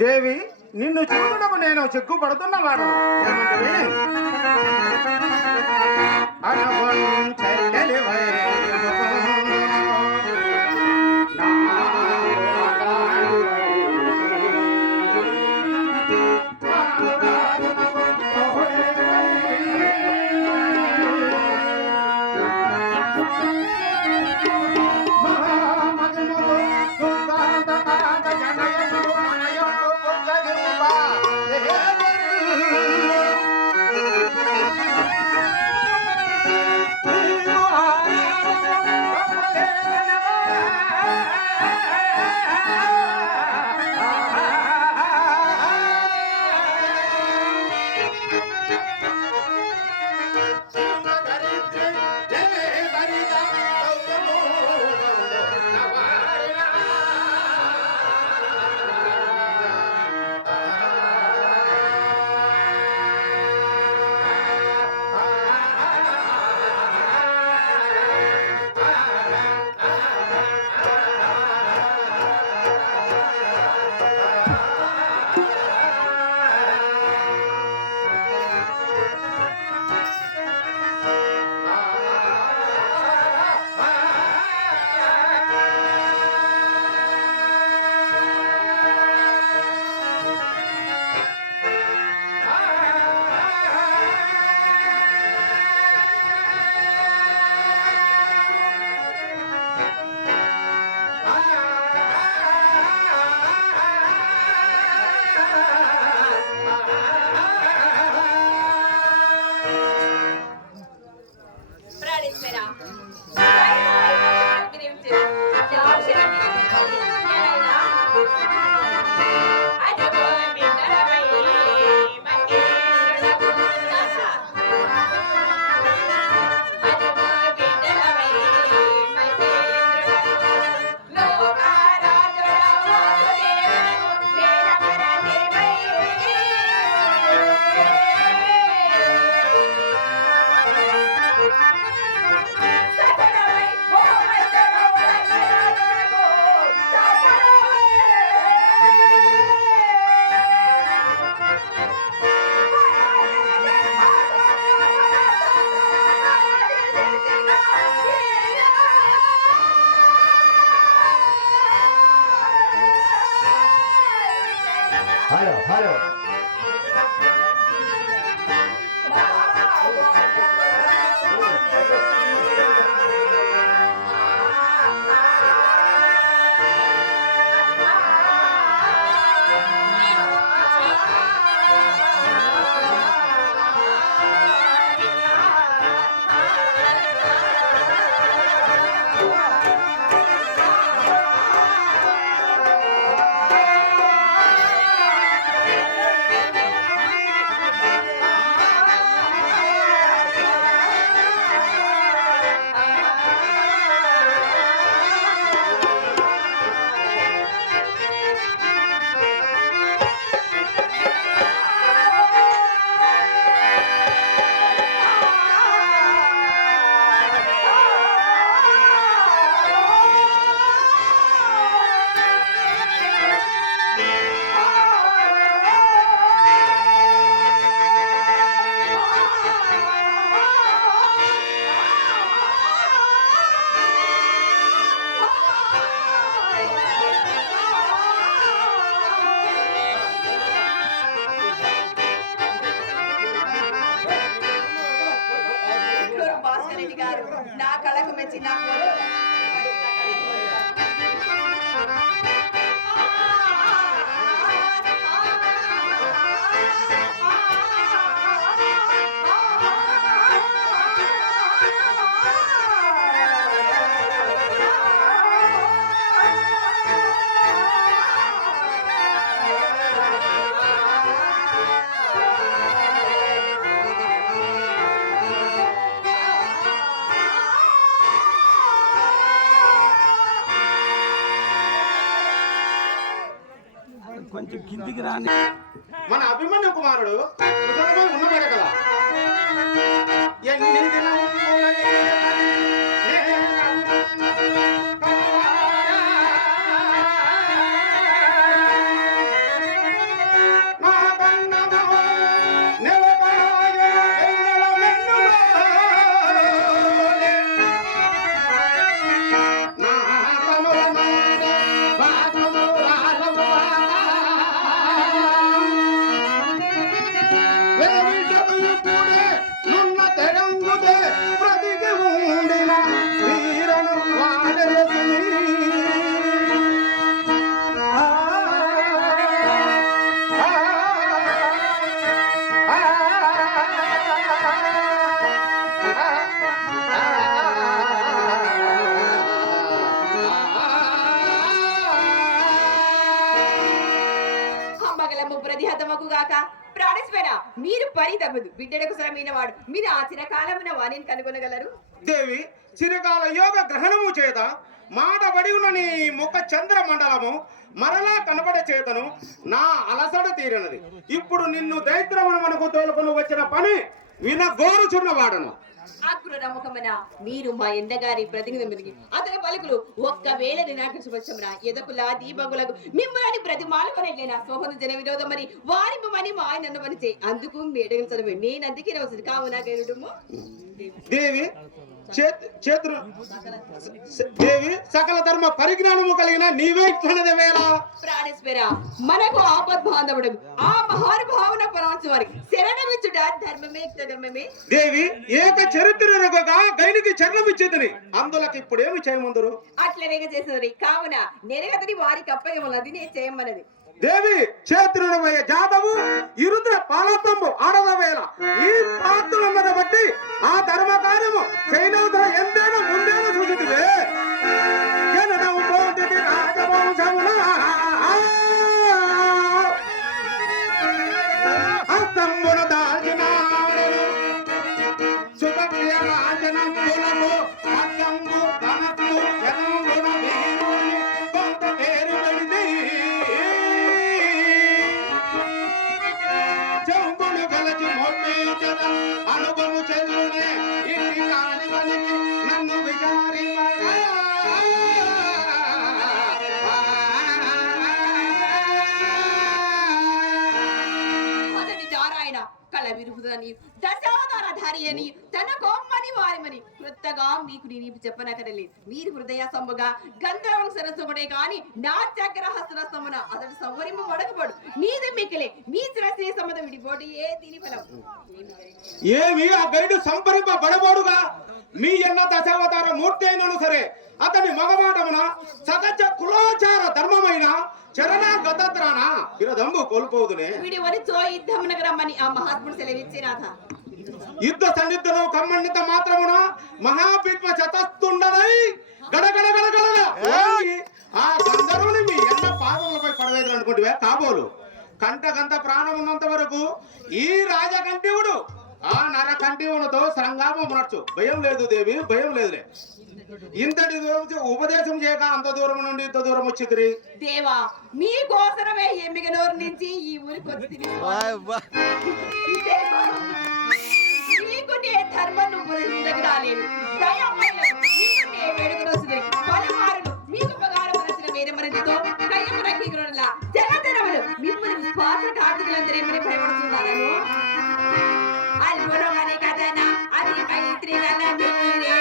దేవి నిన్ను చూడటకు నేను సిగ్గుపడుతున్నవాడు. ఏమంటే చెల్లెలివై నా కళకు మెచ్చి నాకు కొంచెం కిందికి రాని. మన అభిమన్యు కుమారుడు ఉన్నవాడే కదా. ఎన్ని సకలము ప్రతిహతమకు గాక. ప్రాణేశ్వర, మీరు పరితపదు బిడ్డలకు శ్రమైన వాడు, మీరు ఆ చిరకాలమున వాణిని కనుగొనగలరు. దేవి చిరకాల యోగ గ్రహణము చేత మాట బడి ఉన్న నీ ముఖ చంద్ర మండలము మరలా కనబడ చేతను నా అలసట తీరినది. ఇప్పుడు నిన్ను దైత్రమును మనకు తోలుకొని వచ్చిన పని వినగోరుచున్న వాడను. ఆక్రూరముఖమున మీరు మా ఎండగారి ప్రతినిధి అతని పలుకులు ఒక్కవేళ నిరాకరించవచ్చమున ఎదకులా దీపగులకు మిమ్మల్ని ప్రతిమాలుకొనట్లేనా సోహన జన విరోధమని వారిమని మా ఆయన అన్నవనిచే అందుకు మేడగలు చదివి నేను అందుకే వస్తుంది కావునా గరుడము. దేవి దేవి సకల ధర్మ పరిజ్ఞానము కలిగిన నీవే ఇట్లనది వేళ. ప్రాణేశ్వర, మనకు ఆపద్ బాంధవుడు ఆ మహానుభావన పరాంశ వారికి శరణమిచ్చుట ధర్మమే ధర్మమే. దేవి ఏక చరిత్రగా గైనికి చరణమిచ్చేదని అందులకు ఇప్పుడేమి చేయమందరు? అట్లనేగా చేసినది కావున నెరగదని వారికి అప్పగమన్నది నేను చేయమన్నది. దేవి చేతులమయ్య జాతవు ఇరుద్ర పాలతంబు ఆడద వేళ ఈ ప్రార్థన బట్టి ఆ ధర్మ కార్యము చైనవుత ఎంతైనా ముందేనా చూసిదివే. జననము పోతిది రాజవంశమున హస్తంబున దాల్చినాడెను సుభద్ర రాజనంబులకు హస్తంబు ధనస్సు జనంబున వీరుని కొంత పేరు పెడితే చెంబులు గలచి మొట్టేచద అనుగము చెల్లునే ఇంటి కాని కలిగి నన్ను విచారింపగా మొదటి నారాయణ కళ విరుపుదని దశాధారధారి అని తన కొమ్మని వారిమని క్రొత్తగా మీకు నేను చెప్పనకరలేదు. మీరు హృదయ సమ్ముగా గంధర్వం సరస్సుడే కాని నా చక్ర హస్తరస్తమున అతడు సంవరింపు వడకబడు నీది మికిలే మీ శిరస్సు సంబంధం విడిపోటు ఏ దీని ఫలం ఏమి ఆ గైడు సంపరింప బడబోడుగా మీ ఎన్న దశావతార మూర్తి అయినను సరే అతని మగమాటమున సగజ కులాచార ధర్మమైన చరణ గతత్రాన విరదంబు కోల్పోదునే. వీడి వరి చో యుద్ధమునకు రమ్మని ఆ మహాత్ముడు సెలవిచ్చినాథ. యుద్ధ సన్నిధులు కమ్మన్నిత మాత్రమున మహాపీఠ చతస్తుండనై గడగడ గడగడ ఆ గంధర్వుని మీ ఎన్న పాదములపై పడవేదులు అనుకుంటే కాబోలు కంటకంత ప్రాణం ఉన్నంత వరకు ఈ రాజకంఠీవుడు ఆ నరకంఠీవునితో సంగ్రామం నడుచు. భయం లేదు దేవి, భయం లేదులే. ఇంతటి దూరం ఉపదేశం చేయక అంత దూరం నుండి ఇంత దూరం వచ్చింది. దేవా మీ కోసరమే ఎమ్మిగనూరు నుంచి ఈ ఊరికి వచ్చి నీకు నే ధర్మం ఉపదేశించక రాలేదు. పలమారులు మీకు ఉపకారం వలసిన వేరే మరింతతో కయ్యము రకీకరణల జగతరములు మిమ్మల్ని విశ్వాస కార్తీకులందరూ ఏమని భయపడుతున్నారను అల్పురమని కథన అది మైత్రి గల మీరే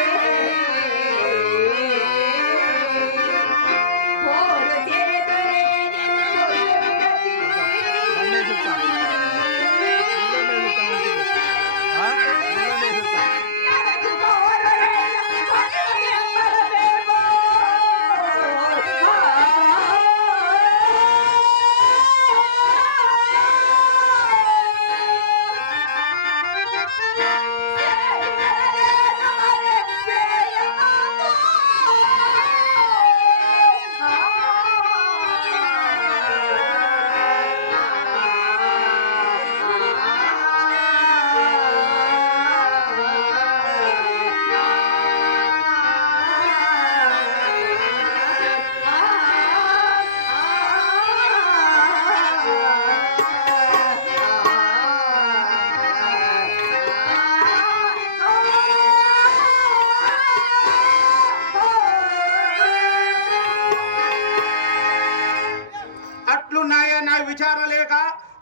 విచారలేక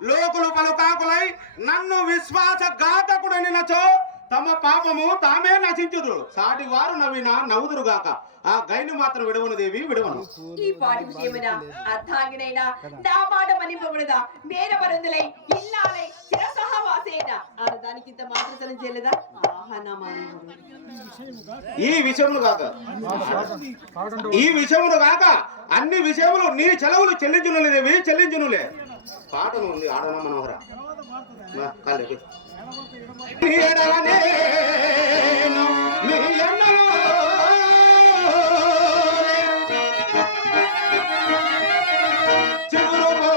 లోకులు పలుకాకులై నన్ను విశ్వాస ఘాతకుడనినచో తమ పాపము తామే నశించుదురు. సాటి వారు నవ్విన నవ్వుదురుగాక. ఆ గైని మాత్రం విడవను దేవి, విడవను. ఈ పాటి విషయమున అర్థాంగినైనా నా మాట మనింపబడదా మేర పరుందులై ఇల్లాలై చిరసహవాసేనా దానికి ఇంత మాత్రం చేయలేదా? ఈ విషయములు కాక అన్ని విషయములు నీ చెలవులు చెల్లించునులే దేవి, చెల్లించునులే. పాటను ఉంది ఆడన మనోహర చిగురు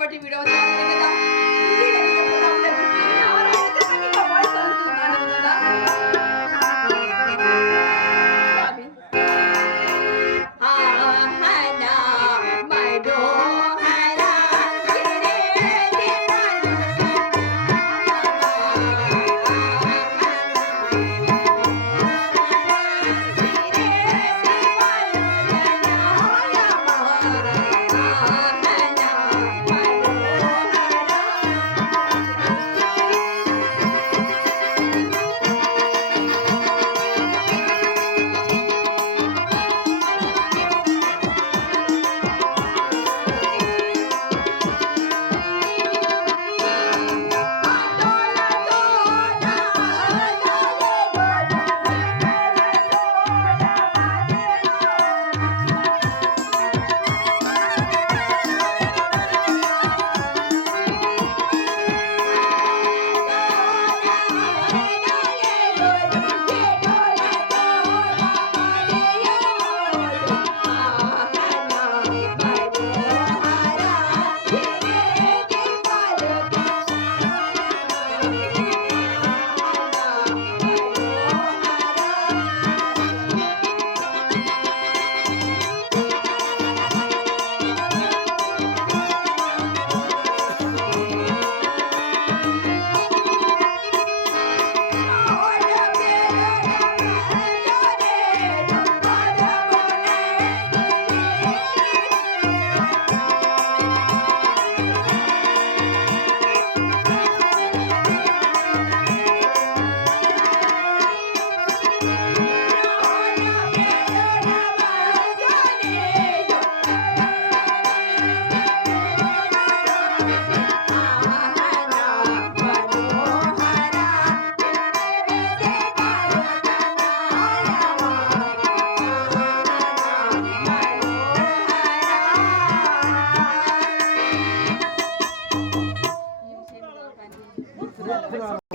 రేపటి వీడియో చాలు కదా నారాయణ సంగీత వాడుతున్నాను కదా ఆహనా మైడో హరా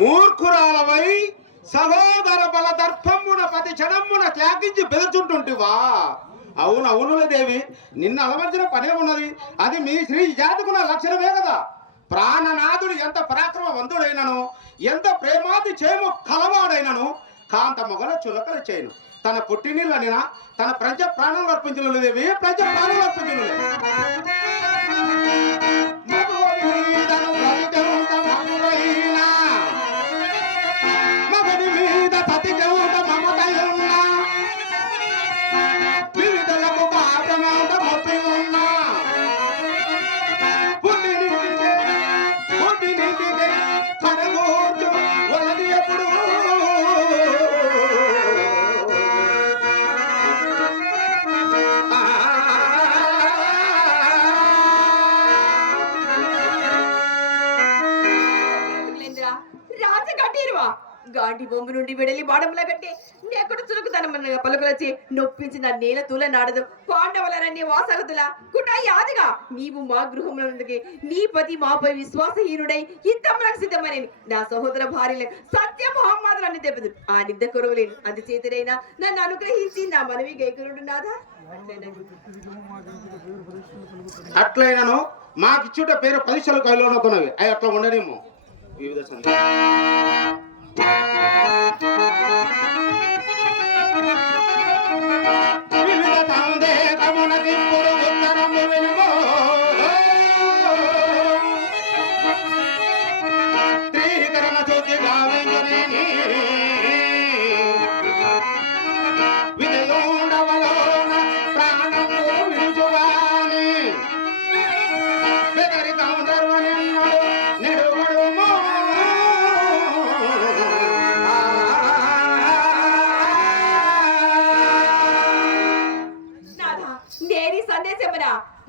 మూర్ఖురాలవై సహోదర బల దర్పమున ప్రతి క్షణమున త్యాగించి బెదురుచుంటుంటివా? అవునవునులే దేవి, నిన్న అలవర్చిన పనే ఉన్నది. అది మీ శ్రీ జాతకున్న లక్షణమే కదా. ప్రాణనాథుడు ఎంత పరాక్రమవంతుడైనను, ఎంత ప్రేమాది చేము కలవాడైనను కాంత మొగల చులకల చేయను. తన పుట్టినీళ్ళనినా తన ప్రజ ప్రాణం అర్పించను దేవి, ప్రజ ప్రాణం అర్పించను. గాంధీ బొమ్మ నుండి విడలి బాడంలా కట్టి నెక్కడ చురుకుతనమన్నగా పలుకులచి నొప్పించి నా నేల తూల నాడదు పాండవులనన్నీ వాసగతుల కుటా యాదిగా నీవు మా గృహమునందుకే నీ పతి మాపై విశ్వాసహీనుడై యుద్ధములకు సిద్ధమని నా సహోదర భార్యలు సత్య మహమ్మదులన్నీ దెబ్బదు ఆ నిద్ద కొరవలేను అందుచేతనైనా నన్ను అనుగ్రహించి నా మనవి గైకురుడు నాదా. అట్లయినను మాకిచ్చుట పేరు పరీక్షలు కైలోనొక్కున్నవి అవి అట్లా ఉండనేమో. వివిధ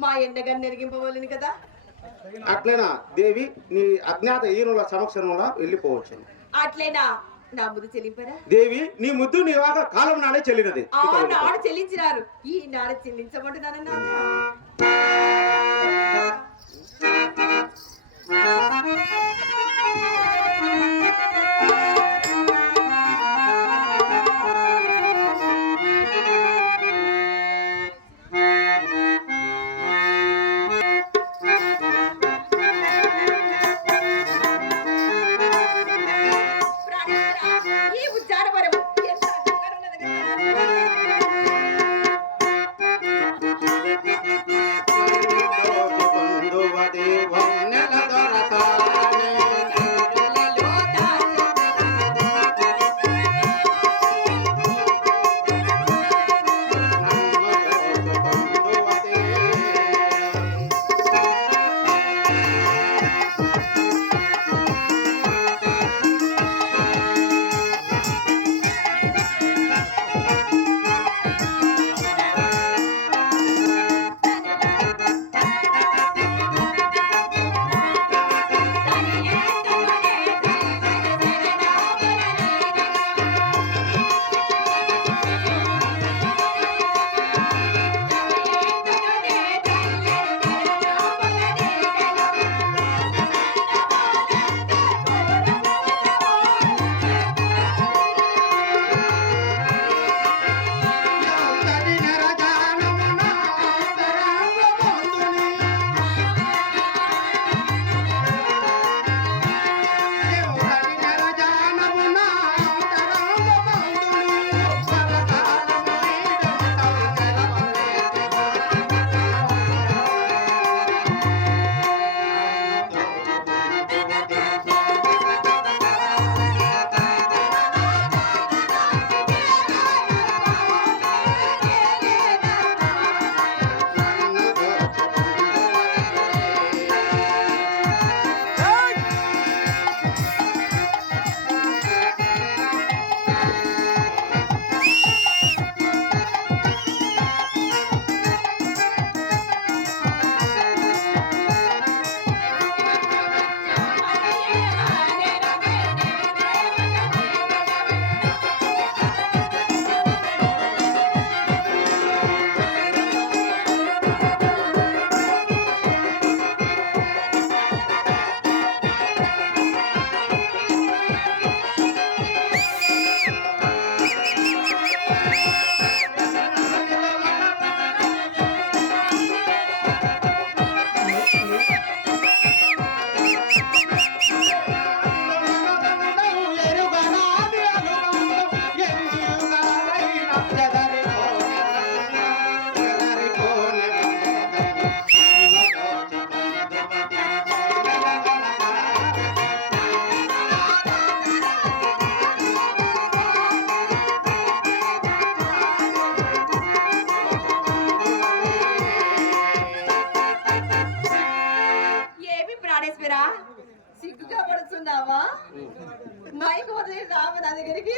మా ఎండగా నెరిగింపవలని కదా. అట్లైనా దేవి నీ అజ్ఞాత ఈనుల సమక్షంలో వెళ్ళిపోవచ్చు. అట్లైనా నా ముద్దు చెల్లింపరా దేవి? నీ ముద్దు నీ వాక కాలం నాడే చెల్లినది. ఆ నాడు చెల్లించినారు, ఈ నాడు చెల్లించమంటున్నానన్నా. ప్రాణేశ్వరా సిగ్గుగా పడుతున్నావా మైక్ వదిలి రావ నా దగ్గరికి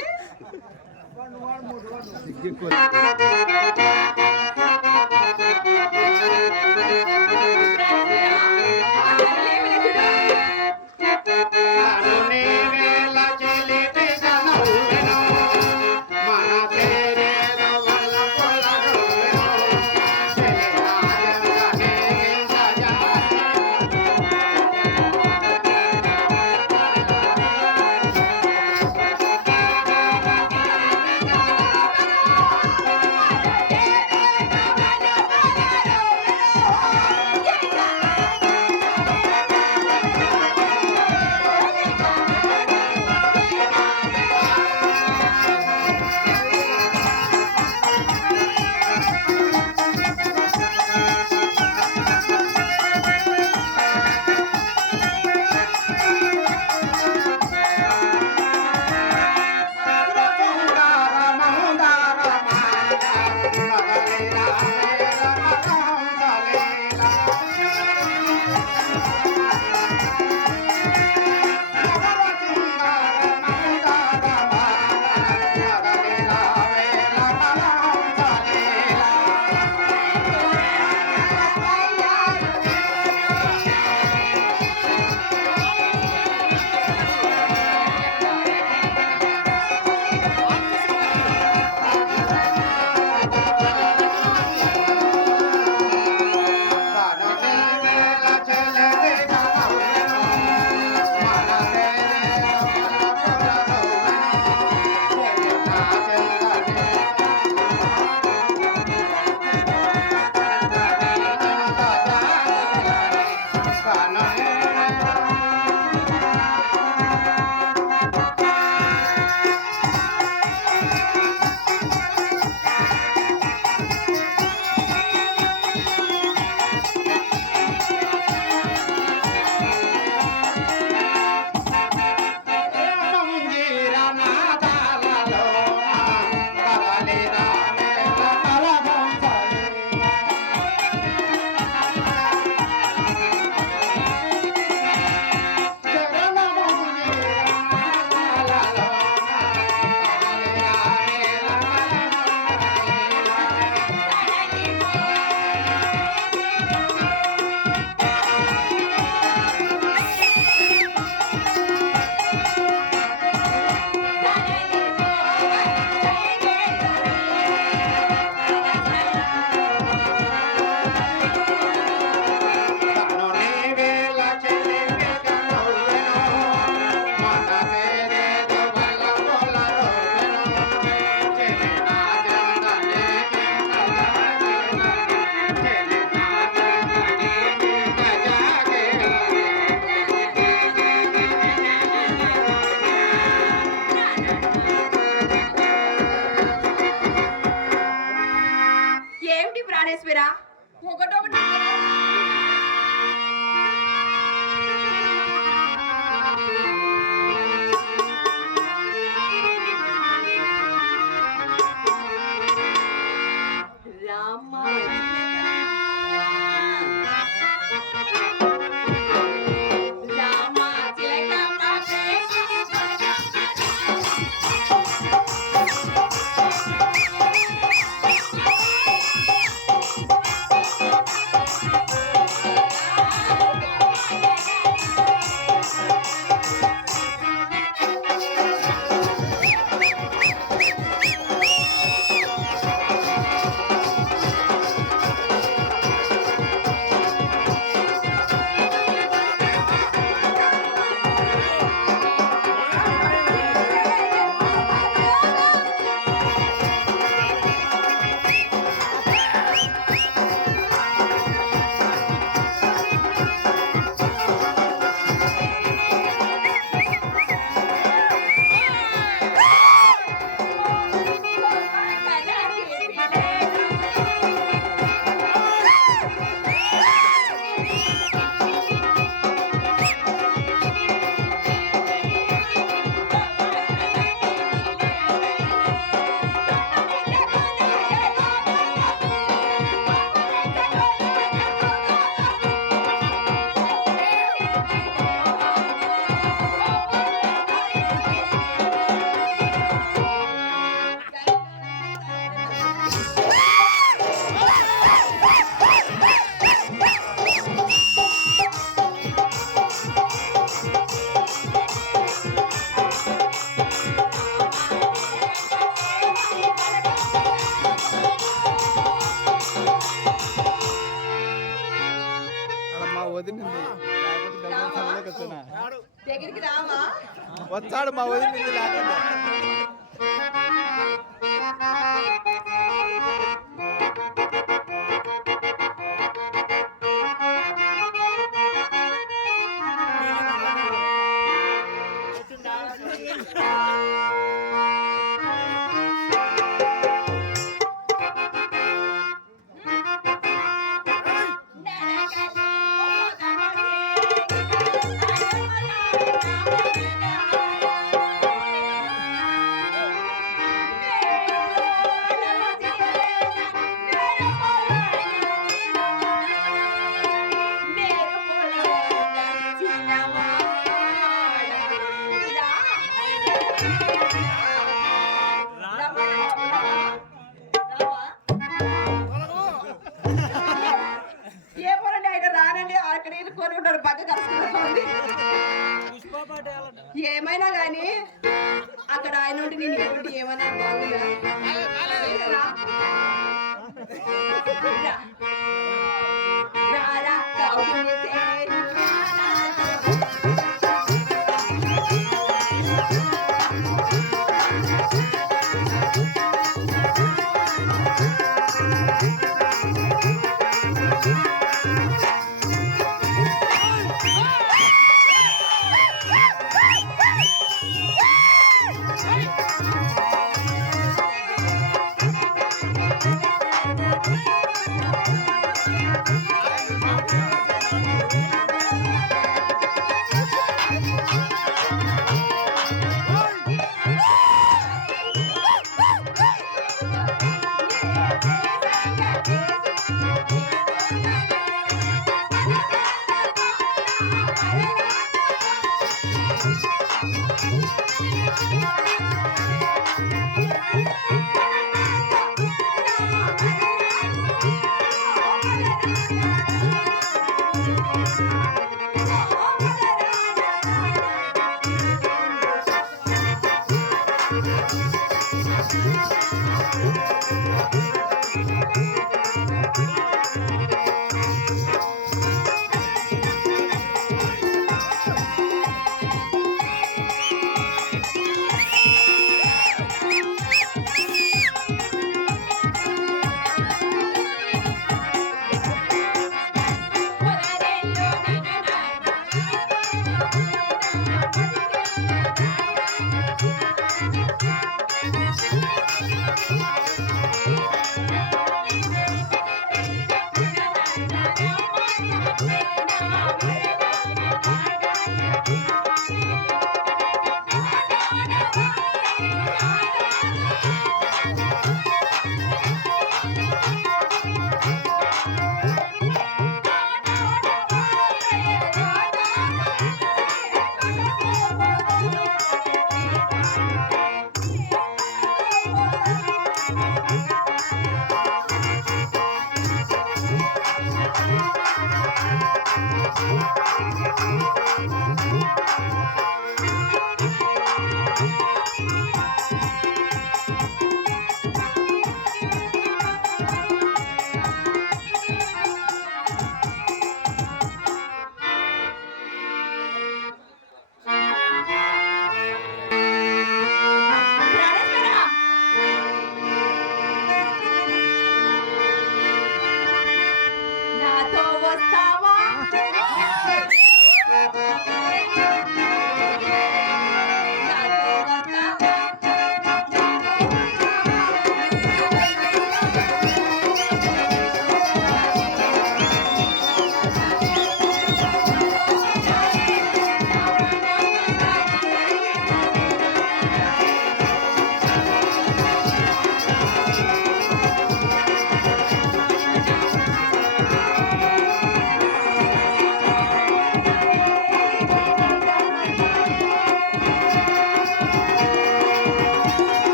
ఏమిటి ప్రాణేశ్వరా ఒకటొకటి రామ చిలక దగ్గరికి రామా వచ్చాడు మా వదిలి మీద లేకుండా ఏమోనండి ఆయన రానండి అక్కడ ఇరుక్కొని ఉంటాడు పక్క కలుసుకుంటుంది ఏమైనా గాని అక్కడ ఆయన ఉండి నేను ఇక్కడ ఏమన్నా బాగుందా రారా కౌగిలితే